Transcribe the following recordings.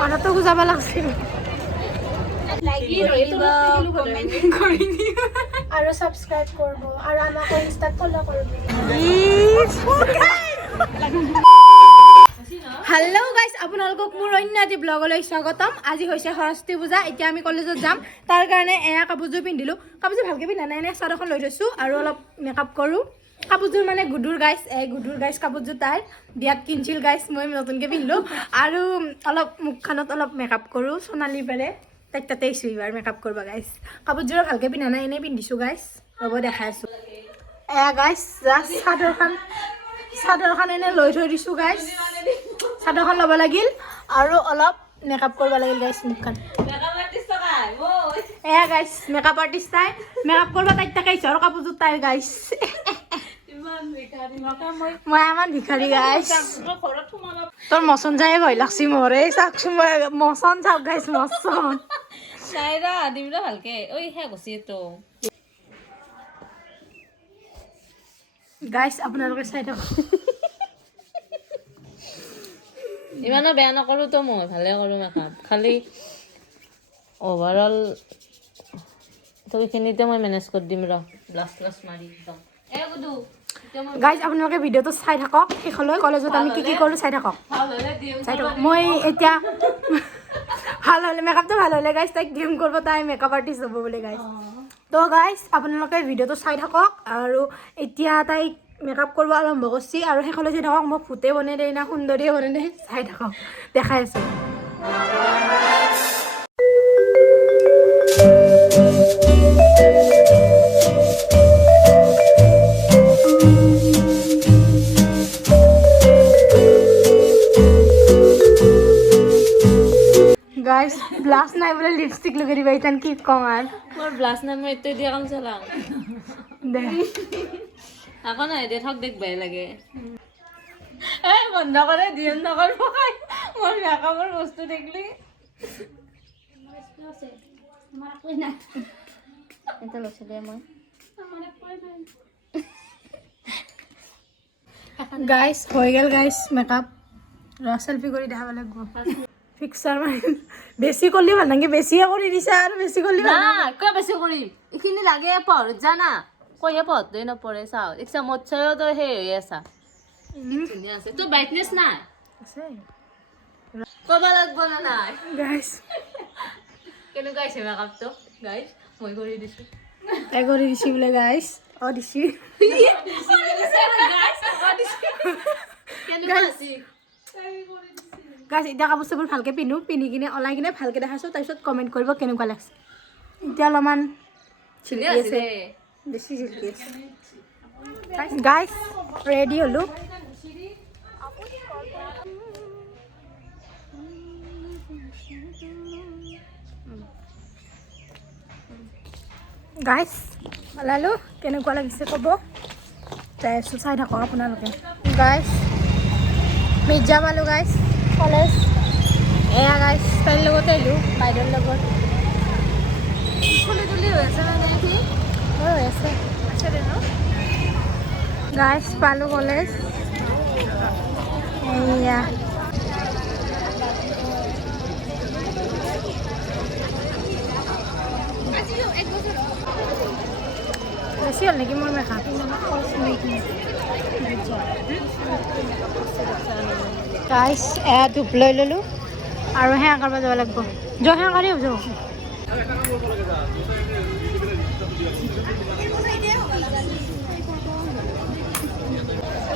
মাথাটো গুজাব লাগছিল আৰু সাবস্ক্ৰাইব কৰব আৰ আমাকে ইনস্টা ফলো কৰব हेलो गाइस আপোনালোকক মোৰ অন্য এটি ব্লগলৈ স্বাগতম আজি হৈছে সৰস্বতী পূজা এতিয়া আমি কলেজত যাম তাৰ কাৰণে এয়া কাপোৰযোৰ পিন্ধিলো কাপোৰযোৰ ভালকে পিন্ধা নাই নে চাদৰখন লৈ লৈছো আৰু অলপ মেকআপ কৰো কাপোৰযোৰ মানে গুডুৰ গাইস কাপোৰযোৰ তাই বিয়াত কিনছিল গাইস মই নতুনকে পিন্ধিলো আৰু অলপ মুখখনত অলপ মেকআপ কৰো সোণালী পেৰে তাতে সুইবাৰ মেকআপ কৰবা গাইস কাপোৰযোৰ ভালকে পিন্ধা নাই এনে পিন্ধিছো গাইস ৰব দেখাই আছো এয়া গাইস জাস্ট চাদৰখন এনে লৈ থৈ দিছো গাইস চাদৰখন ল'ব লাগিল আৰু অলপ মেকআপ কৰিব লাগিল গাইস মুখখন মেকআপ আৰ্টিষ্ট গাই এয়া গাইস মেকআপ আৰ্টিষ্ট তাই মেকআপ কৰিব তাইক আৰু কাপোৰযোৰ তাইৰ গাইস ইমান ভিখাৰী মই আমাৰ ভিখাৰী গাইস তোৰ মচন যায় ভয় লাগছি মৰে চাকছো মচন চাওক গাইস মচন চাইৰা দিমৰা ভালকে ওই হে গছি তো গাইস আপোনালোকে চাই থাকক ইমানো বেয়া নকৰো তো মই ভালে কৰো মেকআপ খালি ওভাৰঅল তো এইখিনিতে মই মেনেজ কৰি দিম ৰ ব্লাছ মাৰি একদম এ গুদু গাইস আপোনালোকে ভিডিওটো চাই থাকক শেষলৈ কলেজত আমি কি কৰো চাই থাকক মই এতিয়া ভাল হলে মেকআপটো ভাল হলে গাইস তাইক ডিএম কৰিব তাই মেকআপ আৰ্টিষ্ট হ'ব বুলি গাইস তো গাইস আপোনালোকে ভিডিওটো চাই থাকক আৰু এতিয়া তাইক মেকআপ কৰিব আৰম্ভ কৰিছি আৰু শেষলৈ চাই থাকক মই ভূতে বনে দেই না সুন্দৰীয়ে বনে দেই চাই থাকক দেখাই আছো गाइस ब्लास নাই বলে লিপস্টিক লগাই দিবা ইতান কি কম আর মোর ব্লাস নাই মই এতে দিয়া কাম চালাম দে এখন এদে ঠক দেখ ভাই লাগে এই বন্ধ করে দিন না করব খাই মোর মেকআপের বস্তু দেখলি আছে আমার কই না এটা লছে দে মই আমার কই নাই গাইস হই গেল গাইস মেকআপ সেলফি কৰি দেখাব লাগব ফিক্সার মানে বেশি করলি ভাল নাকি বেশি করে দিছে আর বেশি করলি না কই বেশি করি ইখিনি লাগে পর জানা কইয়া পড়তে না পড়ে চাও একটা মচ্ছায়ও তো হে হই আসা ইনি আছে তো ব্রাইটনেস না আছে কবা লাগবো না নাই গাইস কেন গাইস মেকআপ তো গাইস মই করে দিছি তাই করে দিছি বলে গাইস ও দিছি গাইস ও দিছি কেন গাইছি গাইস এটা কাপোৰ সব ভালকে পিন্ধি কিনে অলাই কিনে ভালকে দেখাছো তাৰ পিছত কমেন্ট কৰিব কেনেকুৱা লাগছে এতিয়া অলপমান চিল্কি আছে বেছি চিল্কি আছে গাইস ৰেডি হলো গাইস ওলালো কেনেকুৱা লাগিছে ক'ব চাই থাকক আপোনালোকে গাইস মিৰ্জা পালো গাইস কলেজ এয়া গাইস তাইৰ লগত আহিলো বাইদেউৰ লগত তুলি হৈ আছে মানে কি হৈ আছে দে ন গাইস পালো কলেজ এয়া বেছি হ'ল নেকি মোৰ মেকআপ গাইস এয়া ধূপ লৈ ললো আৰু হেয়া কৰিব যাব লাগিব হেয়া কৰি যাব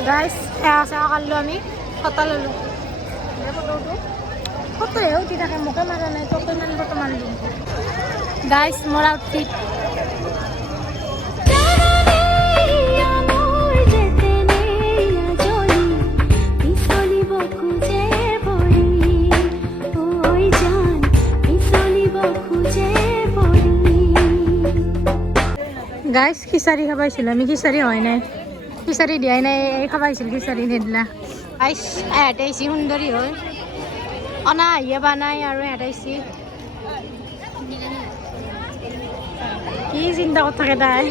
গাইস এয়া চেৱা কৰিলো আমি ফটো ললো ফটোহে উঠি থাকে মোকে মাৰা নাই তোক ইমান ফটো মাৰিলো গাইস মোৰ আউটফিট গাইস খিচাৰি খাবাইছিল আমি খিচাৰি হয় নাই খিচাৰি দিয়াই নাই খাবাইছিল খিচাৰি নিদিলা গাইস এহাতে আইছি সুন্দৰী হয় অনা আহিয়ে বা নাই আৰু এহাতে আইছি কি চিন্তা কৰি থাকে তাই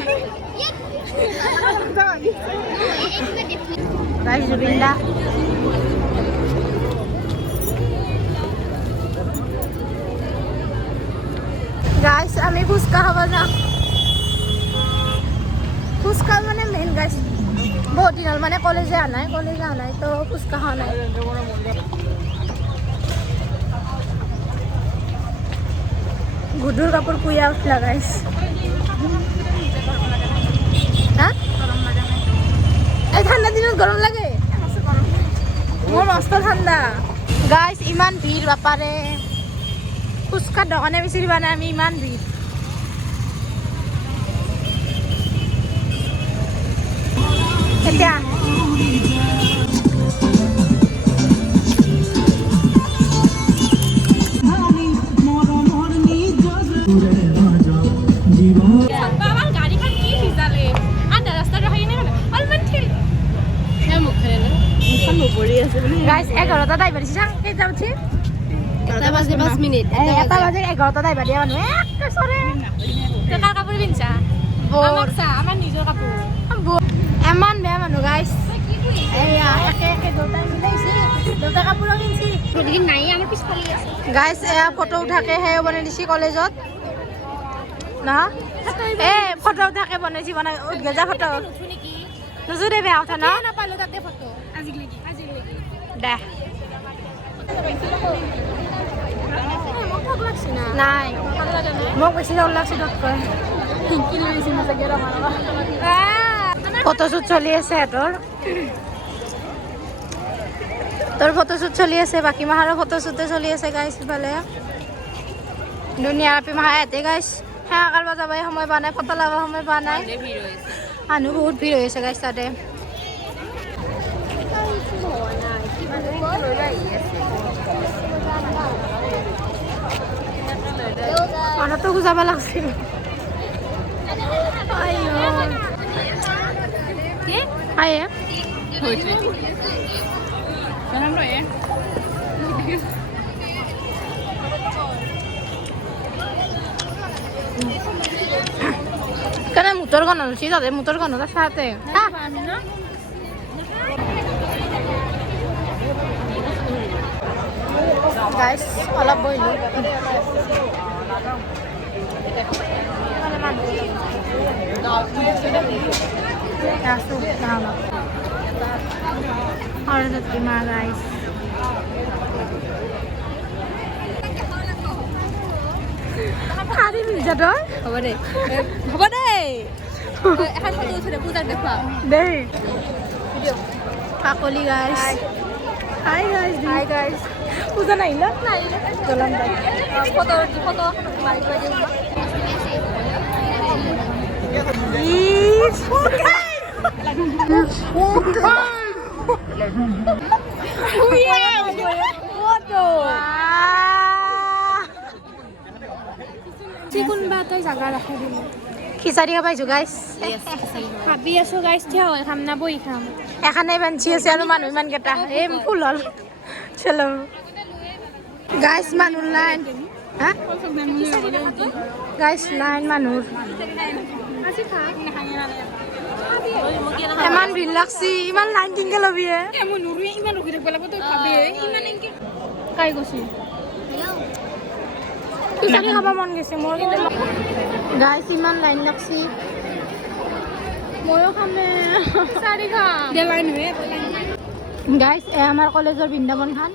গাইস জুবিন দা আমি ফুচকা খাব যাম ফুচকা মানে মেইন গাইছ বহুত দিন হ'ল মানে কলেজে অহা নাই তো ফুচকা খোৱা নাই গুডুৰ কাপোৰ কুইয়া উঠলা গাইছ হা এই ঠাণ্ডা দিনত গৰম লাগে মোৰ মস্ত ঠাণ্ডা গাইছ ইমান ভিৰ বাপাৰে ফুচকাৰ দোকানে বিচাৰি পোৱা নাই আমি ইমান ভিৰ এতিয়া গাইছ 11টা টাইম পাইছি চাং কেইটা উঠি 1 বাজে 5 মিনিট 1টা বাজে 11টা টাইম দিয়া মানুহ সৰে কাৰ কাপোৰ পিন্ধছা আমাক চা আমাৰ নিজৰ কাপোৰ এমান বেয়া মানুহ গাইছ এয়া একে দুটা মিলাইছি দুটা কাপোৰ কিনছি গতিকে নাই আমাৰ পিছফালে আছে গাইছ এয়া ফটো উঠাকে হে বনাই দিছি কলেজত না এ ফটো উঠাকে বনাইছি বনাই গজা ফটো নজুৰে বেয়া কথা না নাপালো তাতে ফটো আজি লাগি দে নাই মোক বেছি ভাল লাগছে ততকৈ ফটোশ্বুট চলি আছে তোৰ ফটোশ্বুট চলি আছে বাকী মাহাৰো ফটোশ্বুটে চলি আছে গাইছ ইফালে ধুনীয়া আপি মাহা ইয়াতে গাইছ সেৱা কৰিব যাব সময় পোৱা নাই ফটো ল'ব সময় পোৱা নাই মানুহ বহুত ভিৰ হৈ আছে গাইছ তাতে মানুহটো গুজাব লাগছিল আয়ে karena motor kan harus sih tadi motor kan harus sate guys olap boy lu harus terima guys hari bisa dong apa deh এখন ফটো উঠে পূজাক দেখা দেই video Kakali guys hi guys Puja নাইলা চলন ভাই ফটো মারি করে দিও চিকুন বা তই জাগা ৰাখি দিলি খিচাৰি খাবাইছো গাইছ ভাবি আছো গাইছ থিয়া হয় খাম না বই খাম এখানে বাঞ্চি আছে আৰু মানুহ ইমান কেইটা এই ফুল হল চলো গাইছ মানুহ লাইন হা গাইছ লাইন মানুহ ইমান ভিৰ লাগছি ইমান লাইন কিনকে লবি মই নৰু ইমান ৰখি থাকিব লাগিব তই ভাবি ইমান এনকে কাই গৈছি খিচাৰি খাব মন গৈছে মোৰ গাইছ ইমান লাইন লাগছি ময়ো খামে খিচাৰি খাম দে লাইন হয় গাইছ এ আমাৰ কলেজৰ বৃন্দাবন খান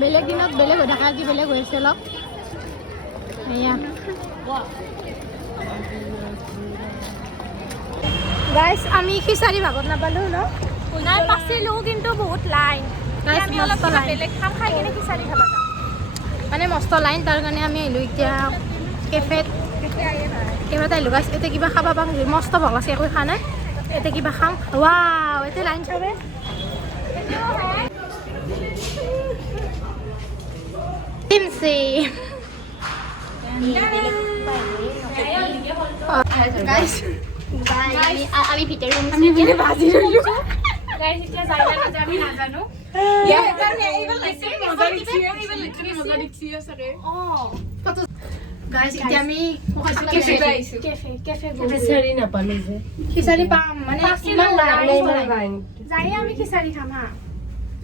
বেলেগ দিনত বেলেগ হৈ থাকে আজি বেলেগ হৈ আছে অলপ এয়া গাইছ আমি খিচাৰি ভাগত নাপালো ন নাই পাইছিলো কিন্তু বহুত লাইন আমি অলপ বেলেগ খাম খাই কিনে খিচাৰি খাবা যাম মানে মস্ত লাইন তাৰ কাৰণে আমি আহিলোঁ এতিয়া কেফেত আহিলোঁ গাইছ এতিয়া কিবা খাবা পাম মস্ত ভোক লাগছে একো খোৱা নাই এতিয়া কিবা খাম ৱাও এতিয়া লাইন চাবে কিমচি গাইছ আমি ভিতৰত আমি ভিতৰত বাজি ৰৈছোঁ গাইছ এতিয়া যাই না যে আমি নাজানো Guys, এতিয়া আমি কেফে খিচাৰি নাপালো যে খিচাৰি পাম মানে ইমান লাইন যাই আমি খিচাৰি খাম হা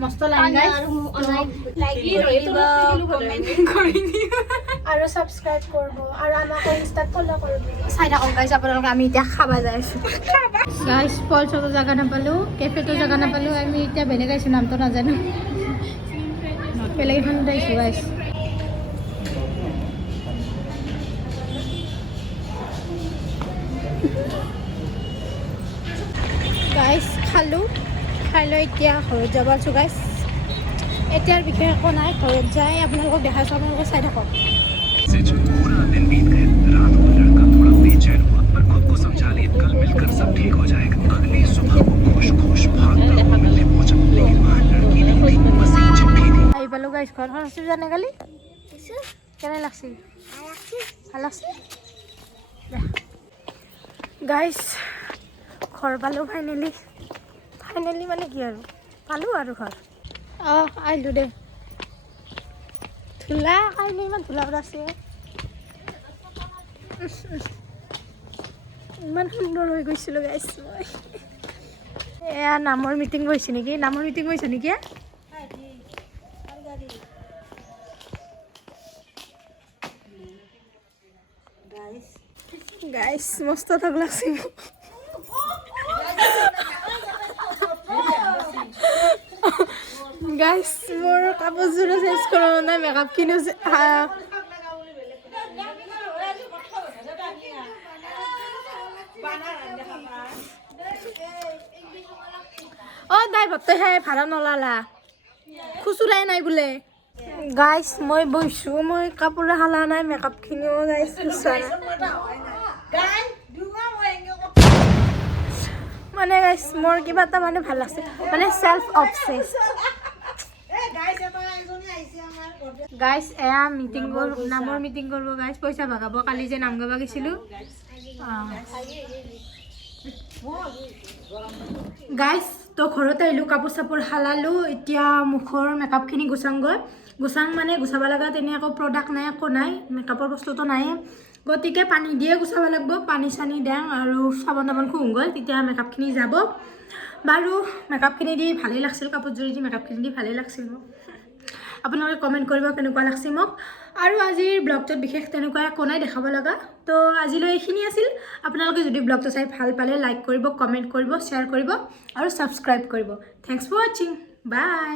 মস্ত লাইন গাইছ লাগি ৰহিব কমেন্ট কৰি দিও আৰু সাবস্ক্ৰাইব কৰিব আৰু আমাক ইনষ্টাত ফলো কৰিব চাই থাকক গাইছ আপোনালোকে আমি এতিয়া খাবা যাই আছো গাইছ পলছতো জাগা নাপালো কেফেটো জাগা নাপালো আমি এতিয়া বেলেগ আইছো নামটো নাজানো বেলেগ এখন আইছো গাইছ গাইছ খালো খাই লৈ এতিয়া ঘৰত যাব আছো গাইছ এতিয়াৰ বিশেষ একো নাই ঘৰত যাই আপোনালোকক দেখাইছো আপোনালোকে চাই থাকক पूरा दिन बीत गया रात को लड़का थोड़ा बेचैन हुआ पर खुद को समझा लिया कल मिलकर सब ठीक हो जाएगा अगली सुबह वो खुश खुश भागता हुआ मिलने पहुंचा लेकिन वहां लड़की नहीं थी बस एक चिट्ठी थी আহি পালো গাইছ ঘৰ সৰস্বতী পূজা নেগালি কেনে লাগছি ভাল লাগছি গাইছ ঘৰ পালো ফাইনেলি মানে কি আৰু পালো আৰু ঘৰ আহিলো দে ধূলা কাইলৈ ইমান ধূলা আছে ইমান সুন্দৰ হৈ গৈছিলোঁ গাইছ মই এয়া নামৰ মিটিং গৈছে নেকি নামৰ মিটিং গৈছে নেকি গাইছ মস্ত থক লাগছে গাইছ মোৰ কাপোৰযোৰো চেঞ্জ কৰা নাই মেকআপ কিনো দাই ভত্তহে ভাড়া নলালা খুচুৰাই নাই বোলে গাইছ মই বহিছোঁ মই কাপোৰ হালা নাই মেকআপখিনিও গাইছ খুচুৰা মানে গাইছ মোৰ কিবা এটা মানে ভাল লাগছে মানে চেল্ফ অবচেছ গাইছ এয়া মিটিং নামৰ মিটিং কৰিব গাইছ পইচা ভাগাব কালি যে নাম গাব গৈছিলোঁ গাইছ তো ঘৰত আহিলোঁ কাপোৰ চাপোৰ হালালোঁ এতিয়া মুখৰ মেকআপখিনি গুচাংগৈ মানে গুচাব লগা তেনে একো প্ৰডাক্ট নাই একো নাই মেকআপৰ বস্তুটো নাই গতিকে পানী দিয়ে গুচাব লাগিব পানী চানী দেং আৰু চাবোন তাবোন খুওঁগৈ তেতিয়া মেকআপখিনি যাব বাৰু মেকআপখিনি দি ভালেই লাগছিল কাপোৰযোৰ দি মেকআপখিনি দি ভালেই লাগছিল মোক আপোনালোকে কমেণ্ট কৰিব কেনেকুৱা লাগছে মোক আৰু আজিৰ ব্লগটোত বিশেষ তেনেকুৱা একো নাই দেখাব লগা তো আজিলৈ এইখিনি আছিল আপোনালোকে যদি ব্লগটো চাই ভাল পালে লাইক কৰিব কমেণ্ট কৰিব শ্বেয়াৰ কৰিব আৰু ছাবস্ক্ৰাইব কৰিব থেংকছ ফৰ ৱাচিং বাই